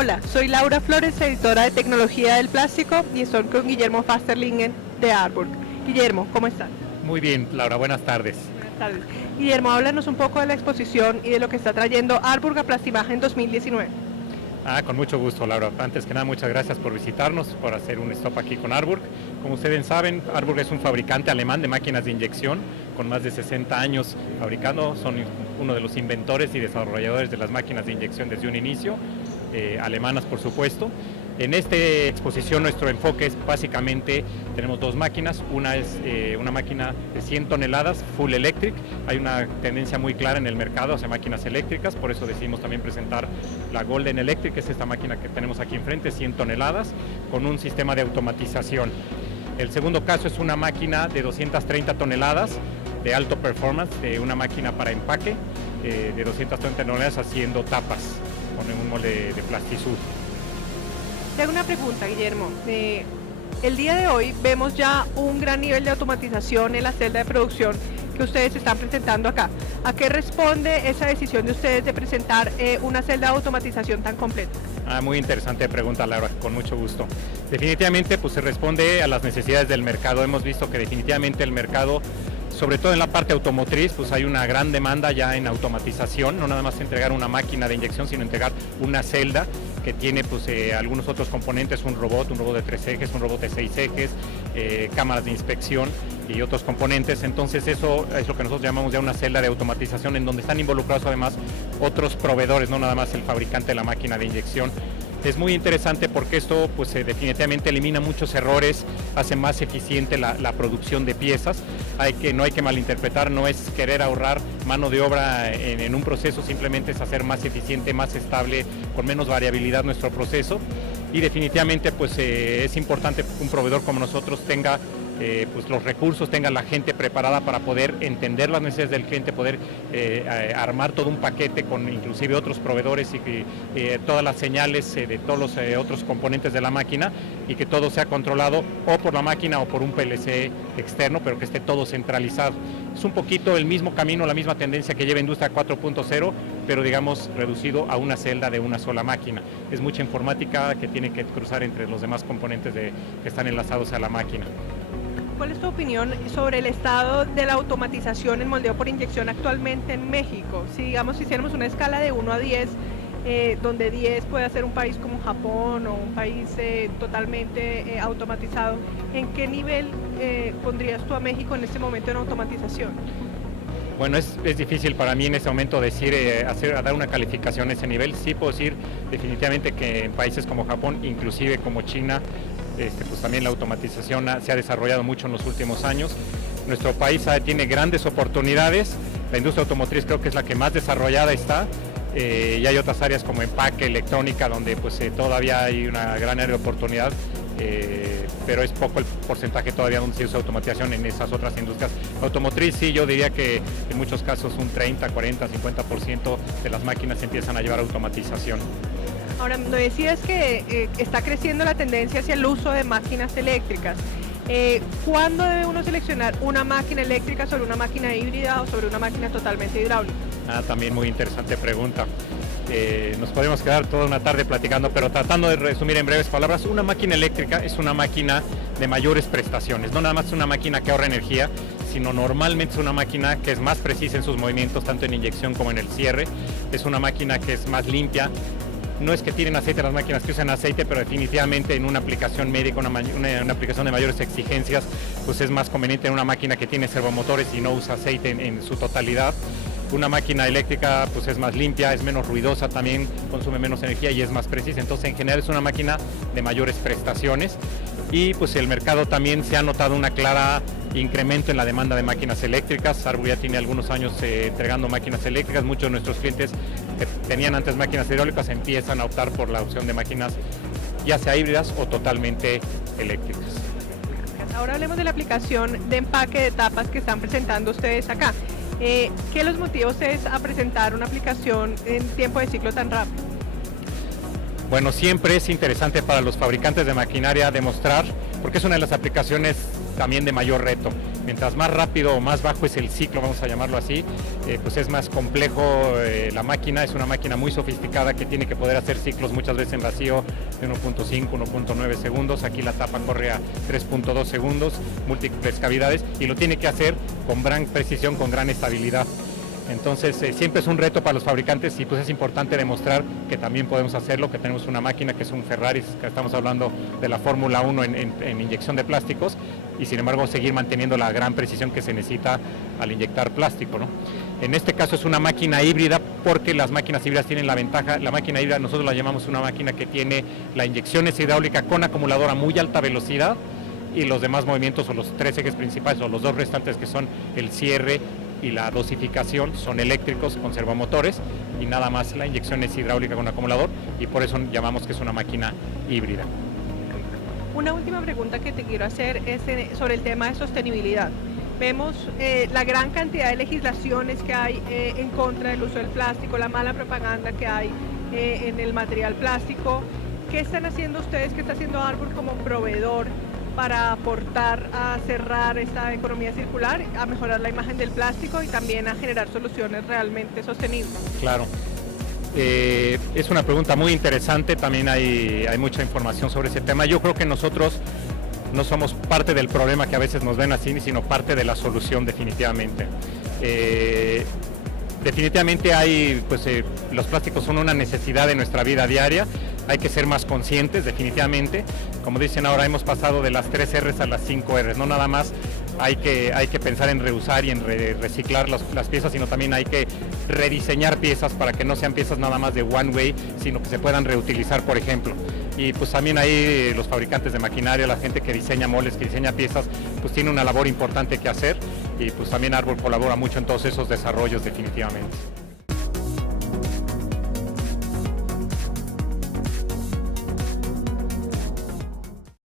Hola, soy Laura Flores, editora de Tecnología del Plástico, y estoy con Guillermo Fasterlingen de Aalborg. Guillermo, ¿cómo estás? Muy bien, Laura, buenas tardes. Buenas tardes. Guillermo, háblanos un poco de la exposición y de lo que está trayendo Aalborg a Plastimagen 2019. Con mucho gusto, Laura. Antes que nada, muchas gracias por visitarnos, por hacer un stop aquí con Aalborg. Como ustedes saben, Aalborg es un fabricante alemán de máquinas de inyección con más de 60 años fabricando. Son uno de los inventores y desarrolladores de las máquinas de inyección desde un inicio, alemanas por supuesto. En esta exposición nuestro enfoque es básicamente, tenemos dos máquinas, una es una máquina de 100 toneladas, full electric, hay una tendencia muy clara en el mercado hacia máquinas eléctricas, por eso decidimos también presentar la Golden Electric, que es esta máquina que tenemos aquí enfrente, 100 toneladas, con un sistema de automatización. El segundo caso es una máquina de 230 toneladas de alto performance, una máquina para empaque de 230 toneladas haciendo tapas con un molde de Plastisur. Te hago una pregunta, Guillermo. El día de hoy vemos ya un gran nivel de automatización en la celda de producción que ustedes están presentando acá. ¿A qué responde esa decisión de ustedes de presentar una celda de automatización tan completa? Muy interesante pregunta, Laura, con mucho gusto. Definitivamente pues se responde a las necesidades del mercado. Hemos visto que definitivamente el mercado, sobre todo en la parte automotriz, pues hay una gran demanda ya en automatización, no nada más entregar una máquina de inyección, sino entregar una celda que tiene pues algunos otros componentes, un robot de 3 ejes, un robot de 6 ejes, cámaras de inspección y otros componentes. Entonces eso es lo que nosotros llamamos ya una celda de automatización, en donde están involucrados además otros proveedores, no nada más el fabricante de la máquina de inyección. Es muy interesante porque esto pues definitivamente elimina muchos errores, hace más eficiente la producción de piezas. No hay que malinterpretar, no es querer ahorrar mano de obra en un proceso, simplemente es hacer más eficiente, más estable, con menos variabilidad nuestro proceso. Y definitivamente pues es importante que un proveedor como nosotros tenga pues los recursos, tenga la gente preparada para poder entender las necesidades del cliente, poder armar todo un paquete con inclusive otros proveedores y todas las señales de todos los otros componentes de la máquina, y que todo sea controlado o por la máquina o por un PLC externo, pero que esté todo centralizado. Es un poquito el mismo camino, la misma tendencia que lleva Industria 4.0, pero digamos reducido a una celda de una sola máquina. Es mucha informática que tiene que cruzar entre los demás componentes que están enlazados a la máquina. ¿Cuál es tu opinión sobre el estado de la automatización en moldeo por inyección actualmente en México? Si digamos hiciéramos una escala de 1 a 10, donde 10 puede ser un país como Japón o un país totalmente automatizado, ¿en qué nivel pondrías tú a México en este momento en automatización? Bueno, es difícil para mí en este momento decir, dar una calificación a ese nivel. Sí puedo decir definitivamente que en países como Japón, inclusive como China, pues también la automatización se ha desarrollado mucho en los últimos años. Nuestro país tiene grandes oportunidades, la industria automotriz creo que es la que más desarrollada está, y hay otras áreas como empaque, electrónica, donde pues todavía hay una gran área de oportunidad, pero es poco el porcentaje todavía donde se usa automatización en esas otras industrias. Automotriz sí, yo diría que en muchos casos un 30, 40, 50% de las máquinas empiezan a llevar automatización. Ahora, me decías que está creciendo la tendencia hacia el uso de máquinas eléctricas. ¿Cuándo debe uno seleccionar una máquina eléctrica sobre una máquina híbrida o sobre una máquina totalmente hidráulica? También muy interesante pregunta. Nos podemos quedar toda una tarde platicando, pero tratando de resumir en breves palabras, una máquina eléctrica es una máquina de mayores prestaciones, no nada más es una máquina que ahorra energía, sino normalmente es una máquina que es más precisa en sus movimientos, tanto en inyección como en el cierre, es una máquina que es más limpia. No es que tiren aceite las máquinas que usan aceite, pero definitivamente en una aplicación médica, una aplicación de mayores exigencias, pues es más conveniente en una máquina que tiene servomotores y no usa aceite en su totalidad. Una máquina eléctrica pues es más limpia, es menos ruidosa, también consume menos energía y es más precisa. Entonces en general es una máquina de mayores prestaciones, y pues el mercado también se ha notado una clara incremento en la demanda de máquinas eléctricas. Aalborg ya tiene algunos años entregando máquinas eléctricas. Muchos de nuestros clientes que tenían antes máquinas hidráulicas empiezan a optar por la opción de máquinas ya sea híbridas o totalmente eléctricas. Ahora hablemos de la aplicación de empaque de tapas que están presentando ustedes acá. ¿Qué los motiva a ustedes a presentar una aplicación en tiempo de ciclo tan rápido? Bueno, siempre es interesante para los fabricantes de maquinaria demostrar, porque es una de las aplicaciones también de mayor reto. Mientras más rápido o más bajo es el ciclo, vamos a llamarlo así, pues es más complejo la máquina. Es una máquina muy sofisticada que tiene que poder hacer ciclos muchas veces en vacío de 1.5, 1.9 segundos. Aquí la tapa corre a 3.2 segundos, múltiples cavidades, y lo tiene que hacer con gran precisión, con gran estabilidad. Entonces siempre es un reto para los fabricantes y pues es importante demostrar que también podemos hacerlo, que tenemos una máquina que es un Ferrari, que estamos hablando de la Fórmula 1 en inyección de plásticos, y sin embargo seguir manteniendo la gran precisión que se necesita al inyectar plástico, ¿no? En este caso es una máquina híbrida, porque las máquinas híbridas tienen la ventaja. La máquina híbrida nosotros la llamamos una máquina que tiene la inyección es hidráulica con acumulador a muy alta velocidad, y los demás movimientos, o los 3 ejes principales o los 2 restantes, que son el cierre y la dosificación, son eléctricos con servomotores, y nada más la inyección es hidráulica con acumulador, y por eso llamamos que es una máquina híbrida. Una última pregunta que te quiero hacer es sobre el tema de sostenibilidad. Vemos la gran cantidad de legislaciones que hay en contra del uso del plástico, la mala propaganda que hay en el material plástico. ¿Qué están haciendo ustedes, qué está haciendo Arbor como proveedor para aportar a cerrar esta economía circular, a mejorar la imagen del plástico y también a generar soluciones realmente sostenibles? Claro. Es una pregunta muy interesante, también hay mucha información sobre ese tema. Yo creo que nosotros no somos parte del problema, que a veces nos ven así, sino parte de la solución, definitivamente. Definitivamente los plásticos son una necesidad de nuestra vida diaria. Hay que ser más conscientes, definitivamente. Como dicen ahora, hemos pasado de las 3 R's a las 5 R's. No nada más hay que pensar en reusar y en reciclar las piezas, sino también hay que rediseñar piezas para que no sean piezas nada más de one way, sino que se puedan reutilizar, por ejemplo. Y pues también ahí los fabricantes de maquinaria, la gente que diseña moldes, que diseña piezas, pues tiene una labor importante que hacer, y pues también Arbor colabora mucho en todos esos desarrollos, definitivamente.